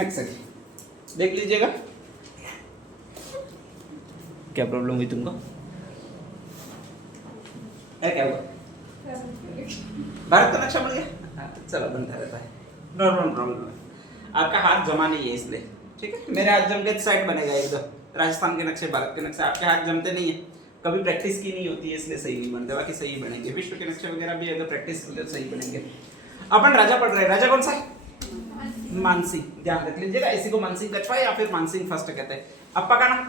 Next देख लीजिएगा क्या प्रॉब्लम हुई तुमको, है क्या हुआ? भारत का नक्शा बन गया, चलो बनता रहता है, नॉर्मल प्रॉब्लम है। आपका हाथ जमा नहीं है इसलिए, ठीक है। मेरे हाथ जम के साइड बनेगा एकदम, राजस्थान के नक्शे भारत के नक्शे, आपके हाथ जमते नहीं है, कभी प्रैक्टिस की नहीं होती है इसलिए सही नहीं बनते, बाकी सही बनेंगे। विश्व के नक्शे वगैरह भी अगर प्रैक्टिस कर सही बनेंगे। अपन राजा पढ़ रहे हैं, राजा कौन सा है? मानसिंह, ध्यान रख लीजिएगा, इसी को मानसिंह कछवा या फिर मानसिंह फर्स्ट कहते हैं। अप्पा का नाम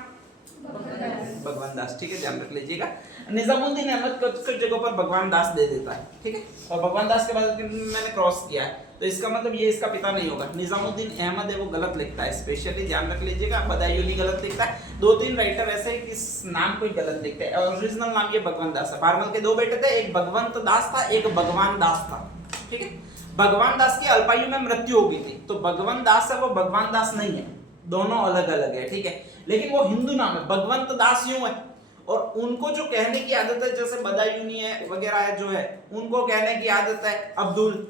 भगवान दास, ठीक है, ध्यान रख लीजिएगा। निजामुद्दीन अहमद कुछ जगहों पर भगवान दास दे देता है, ठीक है, और भगवान दास के बाद मैंने क्रॉस किया है तो इसका मतलब ये इसका पिता नहीं होगा। निजामुद्दीन अहमद है वो गलत लिखता है, स्पेशली ध्यान रख लीजिएगा। बदायूनी गलत लिखता है, दो तीन राइटर ऐसे कि नाम कोई गलत लिखते हैं, ओरिजिनल नाम ये भगवान दास है। बारमल के दो बेटे थे, एक भगवंत दास था, एक भगवान दास था, ठीक है। भगवान दास की अल्पायु में मृत्यु हो गई थी, तो भगवान दास है वो भगवान दास नहीं है, दोनों अलग अलग है, ठीक है। लेकिन वो हिंदू नाम है, भगवंत दास यूं है। और उनको जो कहने की आदत है, जैसे बदायूनी है वगैरह है जो है, उनको कहने की आदत है अब्दुल,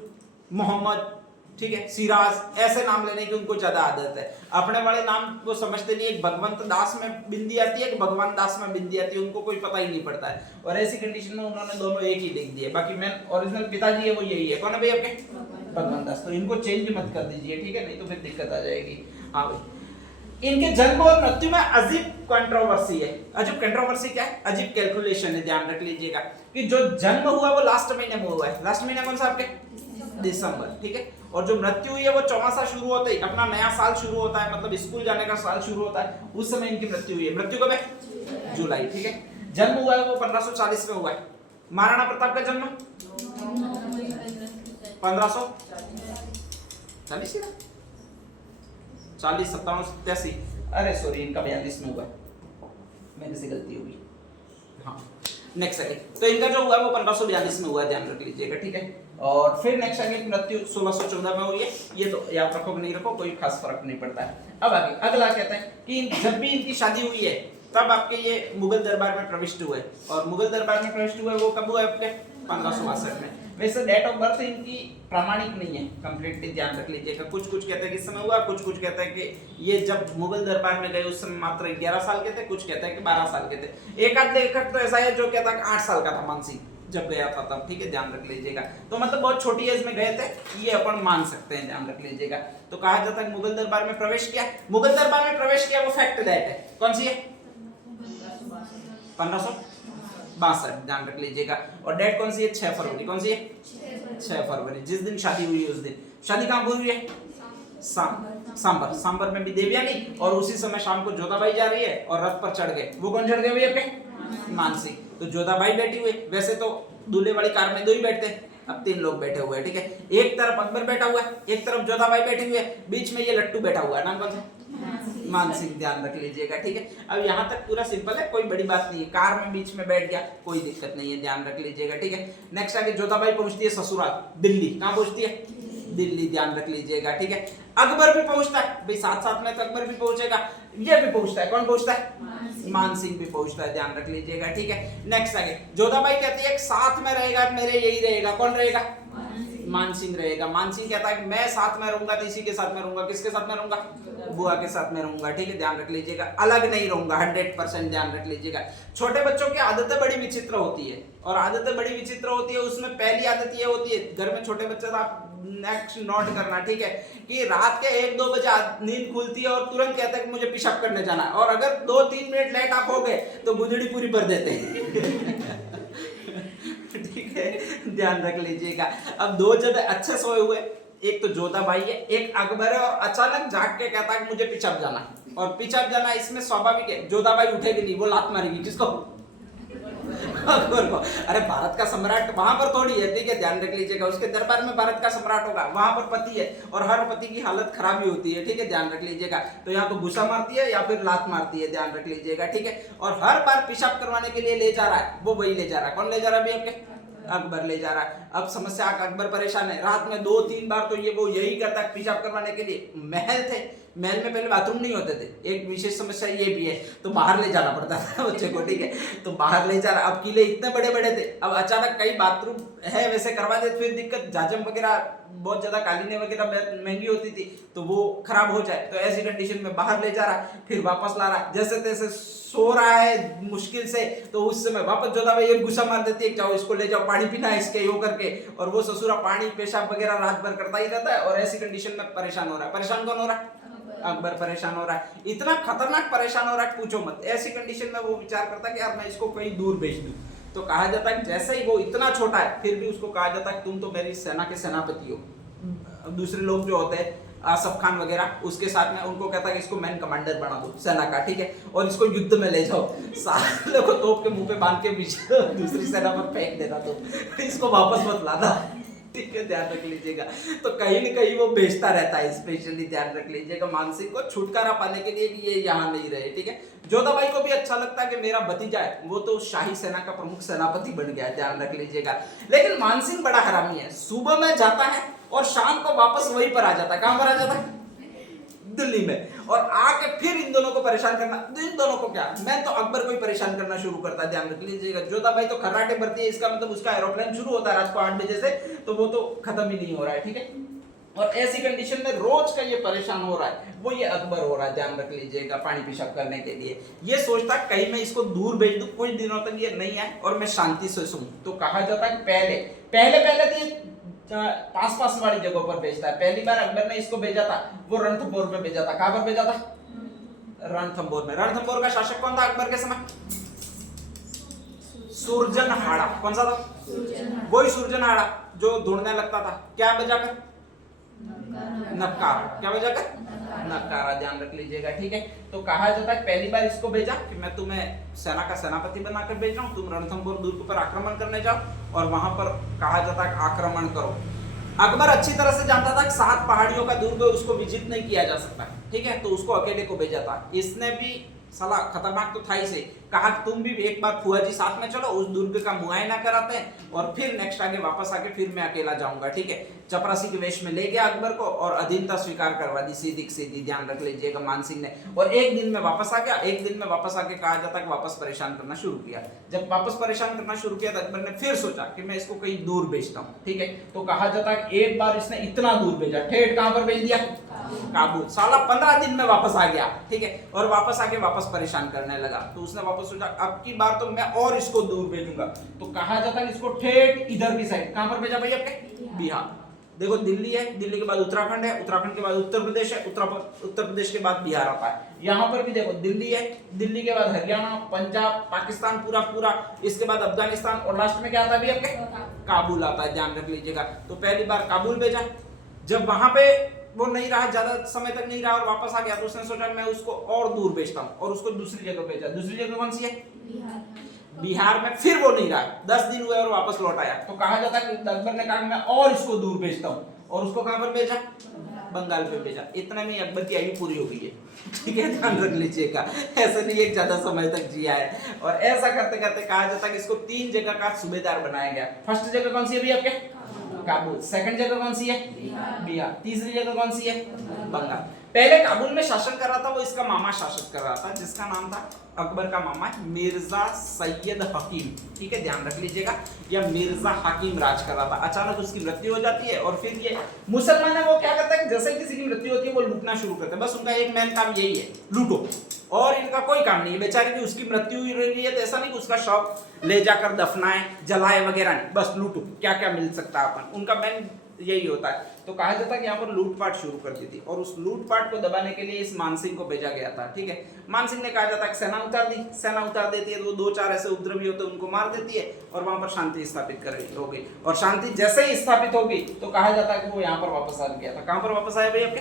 मोहम्मद, ठीक है, सिराज, ऐसे नाम लेने की उनको ज्यादा आदत है। अपने वाले नाम वो समझते नहीं, एक भगवंत दास में बिंदी आती है, एक भगवान दास में बिंदी आती है, उनको कोई पता ही नहीं पड़ता है। और ऐसी कंडीशन में उन्होंने दोनों एक ही लिख दिए। बाकी मेन ओरिजिनल पिताजी है वो यही है, कौन है भाई आपके? भगवान दास। तो इनको चेंज मत कर दीजिए, ठीक है, नहीं तो फिर दिक्कत आ जाएगी। हाँ भाई, इनके जन्म और मृत्यु में अजीब कंट्रोवर्सी है। अजीब कंट्रोवर्सी क्या है? अजीब कैलकुलेशन है, ध्यान रख लीजिएगा कि जो जन्म हुआ वो लास्ट महीने में हुआ है। लास्ट महीना कौन सा आपके? दिसंबर, ठीक है। और जो मृत्यु हुई है वो चौमासा शुरू होता है, अपना नया साल शुरू होता है, मतलब स्कूल जाने का साल शुरू होता है, उस समय इनकी मृत्यु हुई है। मृत्यु कब है? जुलाई, ठीक है। जन्म हुआ है वो 1540 में हुआ है। महाराणा प्रताप का जन्म 1540, 40, 57, 87, अरे सॉरी इनका 42 में हुआ है, मेरे से गलती होगी। हाँ, नेक्स्ट आगे तो इनका जो हुआ है वो 1542 में हुआ है, ध्यान रख लीजिएगा, ठीक है। और फिर नेक्स्ट आगे मृत्यु 1614 में हुई है। ये तो याद रखो कि नहीं रखो कोई खास फर्क नहीं पड़ता है। अब आगे अगला कहता है कि जब भी इनकी शादी हुई है तब आपके ये मुगल दरबार में प्रविष्ट हुए, और मुगल दरबार में प्रविष्ट हुए वो कब हुआ आपके? 1562 में। वैसे डेट ऑफ बर्थ इनकी प्रामाणिक नहीं है, कंप्लीटली ध्यान रख लीजिएगा। कुछ कहते हैं कि इस समय हुआ, कुछ कहते हैं कि ये जब मुगल दरबार में गए उस समय मात्र 11 साल के थे, कुछ कहते हैं कि 12 साल के थे। एक आध लेखक तो ऐसा है जो कहता है कि 8 साल का था मानसिंह जब गया था तब, ठीक है, ध्यान रख लीजिएगा। तो मतलब बहुत छोटी एज में गए थे, ये अपन मान सकते हैं, ध्यान रख लीजिएगा। तो कहा जाता है मुगल दरबार में प्रवेश किया। मुगल दरबार में प्रवेश किया वो फैक्ट दैट है, कौन सी है? 1562, ध्यान रख लीजिएगा। और डेट कौन सी है? 6 फरवरी। कौन सी है? 6 फरवरी, जिस दिन शादी हुई उस दिन। शादी कहाँ हुई है? सांबर। सांबर में भी देवयानी, और उसी समय शाम को जोधाबाई जा रही है और रथ पर चढ़ गए। वो कौन चढ़ गए भैया पे? मानसिंह। तो जोधाबाई बैठी हुई, वैसे तो दूल्हे वाली कार में दो ही बैठते हैं, अब 3 लोग बैठे हुए हैं, ठीक है। एक तरफ अकबर बैठा हुआ है, एक तरफ जोधाबाई बैठी हुई है, बीच में ये लट्टू बैठा हुआ है, नाम कौन सा? मानसिंह, ध्यान रख लीजिएगा, ठीक है। अब यहाँ तक पूरा सिंपल है, कोई बड़ी बात नहीं है। कार में बीच में बैठ गया, कोई दिक्कत नहीं है, ध्यान रख लीजिएगा, ठीक है। नेक्स्ट आगे जोधाबाई पहुंचती है ससुराल दिल्ली। कहाँ पहुंचती है? दिल्ली, ध्यान रख लीजिएगा, ठीक है। अकबर भी पहुंचता है भाई, साथ साथ में तो अकबर भी पहुंचेगा, ये भी पहुंचता है। कौन पहुंचता है? मानसिंह भी पहुंचता है, ध्यान रख लीजिएगा, ठीक है। नेक्स्ट आगे जोधाबाई कहती है साथ में रहेगा मेरे, यही रहेगा, कौन रहेगा? मानसिंह रहेगा। मानसिंह कहता है कि मैं साथ में रहूंगा तो इसी के साथ में रहूंगा। किसके साथ में रहूंगा? बुआ के साथ में रहूंगा, ठीक है, ध्यान रख लीजिएगा। अलग नहीं रहूंगा, 100% ध्यान रख लीजिएगा। छोटे बच्चों की आदतें बड़ी विचित्र होती है, और आदतें बड़ी विचित्र होती है, उसमें पहली आदत ये होती है, घर में छोटे बच्चे, आप नेक्स्ट नोट करना, ठीक है, कि रात के 1-2 बजे नींद खुलती है और तुरंत कहते हैं कि मुझे पेशाब करने जाना है, और अगर 2-3 मिनट लेट आप हो गए तो गुजड़ी पूरी भर देते हैं। ठीक है, ध्यान रख लीजिएगा। अब 2 जब अच्छे सोए हुए, एक तो जोधाबाई है, एक अकबर है, और अचानक जाग के कहता है कि मुझे पेशाब जाना है। और पेशाब जाना इसमें स्वाभाविक है, जोधाबाई उठेगी नहीं, वो लात मारेगी। किसको? अकबर को। अरे भारत का सम्राट वहां पर थोड़ी है, ठीक है, ध्यान रख लीजिएगा। उसके दरबार में भारत का सम्राट होगा, वहां पर पति है, और हर पति की हालत खराब ही होती है, ठीक है, ध्यान रख लीजिएगा। तो यहाँ तो गुस्सा मारती है या फिर लात मारती है, ध्यान रख लीजिएगा, ठीक है। और हर बार पेशाब करवाने के लिए ले जा रहा है, वो वही ले जा रहा है। कौन ले जा रहा है अभी आपके? अकबर ले जा रहा है। अब समस्या, अकबर परेशान है, रात में 2-3 बार तो ये वो यही करता है पेशाब करवाने के लिए। महल थे, महल में पहले बाथरूम नहीं होते थे, एक विशेष समस्या ये भी है, तो बाहर ले जाना पड़ता था बच्चे को, ठीक है, तो बाहर ले जाना। अब किले इतने बड़े बड़े थे, अब अचानक कई बाथरूम है वैसे करवा दे, फिर दिक्कत, जाजम वगैरह बहुत ज्यादा, कालीने वगैरह महंगी होती थी, तो वो खराब हो जाए, तो ऐसी कंडीशन में बाहर ले जा रहा, फिर वापस ला रहा, जैसे तैसे सो रहा है मुश्किल से, तो उस समय वापस जोधा भाई एक गुस्सा मार देती है, जाओ इसको ले जाओ, पानी पीना है इसके, यो करके, और वो ससुरा पानी पेशाब वगैरह रात भर करता ही रहता है, और ऐसी कंडीशन में परेशान हो रहा है। परेशान कौन हो रहा है? अकबर परेशान हो रहा है, इतना खतरनाक परेशान हो रहा है पूछो मत। ऐसी कंडीशन में वो विचार करता है कि यार मैं इसको कहीं दूर भेज दूं, तो कहा जाता है जैसे ही वो इतना छोटा है, फिर भी उसको कहा जाता है तुम तो मेरी सेना के सेनापति हो। दूसरे लोग जो होते हैं आसफ खान वगैरह, उसके साथ में उनको कहता है कि इसको मैन कमांडर बना दो सेना का, ठीक है, और इसको युद्ध में ले जाओ, साले को तोप के मुंह पे बांध के पीछे दूसरी सेना पर फेंक देना, तो इसको वापस मत लाना, ठीक है, ध्यान रख लीजिएगा। तो कहीं न कहीं वो बेचता रहता है, स्पेशली ध्यान रख लीजिएगा, मानसिंह को छुटकारा पाने के लिए भी ये यहाँ नहीं रहे, ठीक है। जोधा भाई को भी अच्छा लगता है कि मेरा भतीजा है, वो तो शाही सेना का प्रमुख सेनापति बन गया है, ध्यान रख लीजिएगा। लेकिन मानसिंह बड़ा हरामी है, सुबह में जाता है और शाम को वापस वहीं पर आ जाता है। कहां पर आ जाता है? दिल्ली में, और आके फिर इन दोनों को परेशान करना, इन दोनों को क्या, मैं तो अकबर को ही परेशान करना शुरू करता है, ध्यान रख लीजिएगा। जोधा भाई तो खर्राटे भरती है, इसका मतलब उसका एरोप्लेन शुरू होता है रात को 8 बजे से, तो वो तो खत्म ही नहीं हो रहा है, ठीक है। और ऐसी कंडीशन में रोज का ये परेशान हो रहा है, वो ये अकबर हो रहा है, ध्यान रख लीजिएगा, पानी पेशाब करने के लिए। ये सोचता है कहीं मैं इसको दूर भेज दूं, कुछ दिनों तक ये नहीं आए और मैं शांति से सूं। तो कहा जाता है पहले तो ये पास वाली जगहों पर भेजता है। पहली बार अकबर ने इसको भेजा था, वो रणथंभौर में भेजा था। कहां पर भेजा था? रणथंभौर में। रणथंभौर का शासक कौन था अकबर के समय? सुरजनहाड़ा। कौन सा था? वही सुरजनहाड़ा जो ढूंढने लगता था, क्या बजाकर? नक्कारा। क्या बजाकर? नक्कारा, ध्यान रख लीजिएगा, ठीक है। तो कहा जाता है पहली बार इसको भेजा कि मैं तुम्हें सेना का सेनापति बनाकर भेज रहा हूं, तुम रणथंभौर दुर्ग पर आक्रमण करने जाओ, और वहां पर कहा जाता है आक्रमण करो। अकबर अच्छी तरह से जानता था कि 7 पहाड़ियों का दुर्ग उसको विजित नहीं किया जा सकता, ठीक है, तो उसको अकेले को भेजा था। इसने भी साला खतरनाक तो था ही से, कहा तुम भी एक बार फुआ जी साथ में चलो, उस दुर्ग का मुआयना कराते हैं और फिर नेक्स्ट आगे वापस आके फिर मैं अकेला जाऊंगा, ठीक है। चपरासी के वेश में ले गया अकबर को और अधीनता स्वीकार करवा दी सीधी सीधी, ध्यान रख लीजिएगा, मानसिंह ने। और एक दिन में वापस आ गया। एक दिन में वापस आके कहा जाता है कि वापस परेशान करना शुरू किया। जब वापस परेशान करना शुरू किया तो अकबर ने फिर सोचा कि मैं इसको कहीं दूर भेजता हूँ, ठीक है। तो कहा जाता है कि एक बार इसने इतना दूर भेजा, ठेठ कहां पर भेज दिया? काबुल। साला 15 दिन में वापस आ गया, ठीक है, और वापस आके वापस परेशान करने लगा। तो उसने वापस सोचा अब की बार तो मैं और इसको दूर भेजूंगा। तो कहा जाता है इसको ठेठ इधर की साइड, कहां पर भेजा भाई आपके? बिहार। देखो दिल्ली है, दिल्ली के बाद उत्तराखंड है, उत्तराखंड के बाद उत्तर प्रदेश है, उत्तर प्रदेश के बाद बिहार आता है। यहाँ पर भी देखो दिल्ली है, दिल्ली के बाद हरियाणा, पंजाब, पाकिस्तान पूरा, इसके बाद अफगानिस्तान, और लास्ट में क्या आता है अभी आपके? काबुल आता है, ध्यान रख लीजिएगा। तो पहली बार काबुल भेजा। जब वहां पे वो नहीं रहा, ज्यादा समय तक नहीं रहा और वापस आ गया, तो उसने सोचा मैं उसको और दूर भेजता हूँ, और उसको दूसरी जगह भेजा। दूसरी जगह कौन सी है? बिहार में। फिर वो नहीं रहा, 10 दिन हुए और वापस लौट आया। तो कहा जाता है कि अकबर ने कहा मैं और इसको दूर भेजता हूँ, और उसको कहां पर भेजा? बंगाल पे भेजा। इतने में अकबर की आयु पूरी हो गई है, ठीक है, ध्यान रख लीजिएगा। ऐसे नहीं एक ज्यादा समय तक जिया है। और ऐसा करते करते कहा जाता है कि इसको 3 जगह का सूबेदार बनाया गया। फर्स्ट जगह कौन सी है अभी आपके? काबुल। सेकंड जगह कौन सी है? बिहार। तीसरी जगह कौन सी है? बंगाल। पहले काबुल में शासन कर रहा था वो इसका मामा शासक कर रहा था, जिसका नाम था, अकबर का मामा मिर्जा सैयद हकीम, ठीक है, ध्यान रख लीजिएगा। या मिर्जा हकीम राज कर रहा था। अचानक उसकी मृत्यु हो जाती है और फिर ये मुसलमान है, वो क्या करता है जैसे ही किसी की मृत्यु होती है वो लूटना शुरू करते हैं। बस उनका एक मेन काम यही है, लूटो, और इनका कोई काम नहीं है। बेचारे की उसकी मृत्यु हुई रही है तो ऐसा नहीं कि उसका शव ले जाकर दफनाए, जलाए वगैरह नहीं, बस लूटो, क्या क्या मिल सकता है अपन, उनका मेन यही होता है। तो कहा जाता है कि यहाँ पर लूटपाट शुरू कर दी थी, और उस लूटपाट को दबाने के लिए इस मानसिंह को भेजा गया था, ठीक है। मानसिंह ने कहा जाता है कि सेना उतार दी। सेना उतार देती है तो 2-4 ऐसे उपद्रवी होते हैं, उनको मार देती है और वहां पर शांति स्थापित कर हो गई। और शांति जैसे ही स्थापित होगी तो कहा जाता है कि वो यहाँ पर वापस आ गया था। कहां पर वापस आया भाई आपके?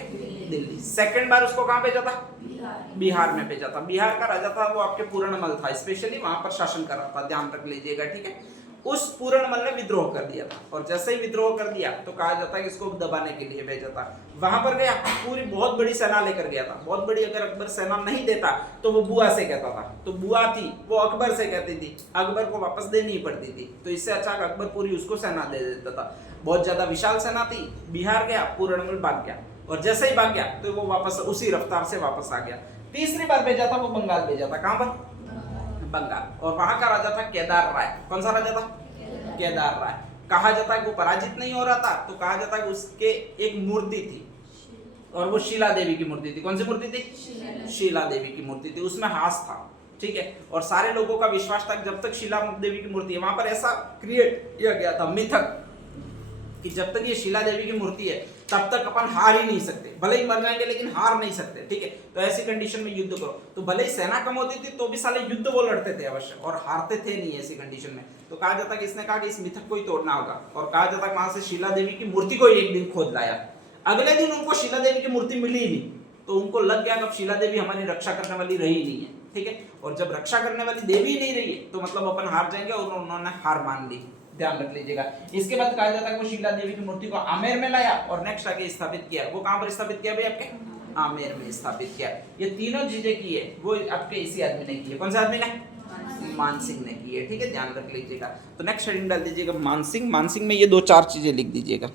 दिल्ली। सेकंड बार उसको कहां भेजा था? बिहार में भेजा था। बिहार का राजा था वो आपके पूर्णमल था, स्पेशली वहां पर शासन कर रहा था, ध्यान रख लीजिएगा, ठीक है। उस पूर्णमल ने विद्रोह कर दिया था, और जैसे ही विद्रोह कर दिया तो कहा जाता है कि इसको दबाने के लिए भेजा था। वहां पर गया, पूरी बहुत बड़ी सेना लेकर गया था, बहुत बड़ी। अगर अकबर सेना नहीं देता तो वो बुआ से कहता था, तो बुआ थी वो अकबर से कहती थी, अकबर को वापस देनी पड़ती थी। तो इससे अच्छा अकबर पूरी उसको सेना दे देता था। बहुत ज्यादा विशाल सेना थी। बिहार गया, पूर्णमल भाग गया, और जैसे ही भाग गया तो वो वापस उसी रफ्तार से वापस आ गया। तीसरी बार भेजा था वो बंगाल भेजा था। कहां पर? बंगाल। और वहां का राजा था केदार राय। कौन सा राजा था? केदार राय। कहा जाता है वो पराजित नहीं हो रहा था, तो कहा जाता है उसके एक मूर्ति थी और वो शीला देवी की मूर्ति थी। कौन सी मूर्ति थी? शीला देवी की मूर्ति थी। उसमें हास था, ठीक है। और सारे लोगों का विश्वास था जब तक शीला देवी की मूर्ति है, वहां पर ऐसा क्रिएट किया गया था मिथक कि जब तक ये शीला देवी की मूर्ति है तब तक अपन हार ही नहीं सकते, भले ही मर जाएंगे लेकिन हार नहीं सकते, ठीक है। तो ऐसी कंडीशन में युद्ध करो। तो भले ही सेना कम होती थी तो भी साले युद्ध वो लड़ते थे अवश्य, और हारते थे नहीं ऐसी कंडीशन में। तो कहा जाता कि इसने कहा कि इस मिथक को ही तोड़ना होगा, और कहा जाता कि वहां से शीला देवी की मूर्ति को एक दिन खोद लाया। अगले दिन उनको शीला देवी की मूर्ति मिली ही नहीं, तो उनको लग गया कि अब शीला देवी हमारी रक्षा करने वाली रही नहीं है, ठीक है। और जब रक्षा करने वाली देवी नहीं रही है तो मतलब अपन हार जाएंगे, और उन्होंने हार मान ली। ध्यान रख लीजिएगा। इसके बाद कहा जाता है वो शीला देवी की मूर्ति को आमेर में लाया और नेक्स्ट आके स्थापित किया। वो कहां पर स्थापित किया भाई? आपके आमेर में स्थापित किया। ये तीनों चीजें की है वो आपके इसी आदमी ने की है। कौन सा आदमी ने? मानसिंह ने की है, ठीक है। ध्यान रख लीजिएगा। तो नेक्स्ट हेडिंग डाल दीजिएगा मानसिंह। मानसिंह में ये 2-4 चीजें लिख दीजिएगा।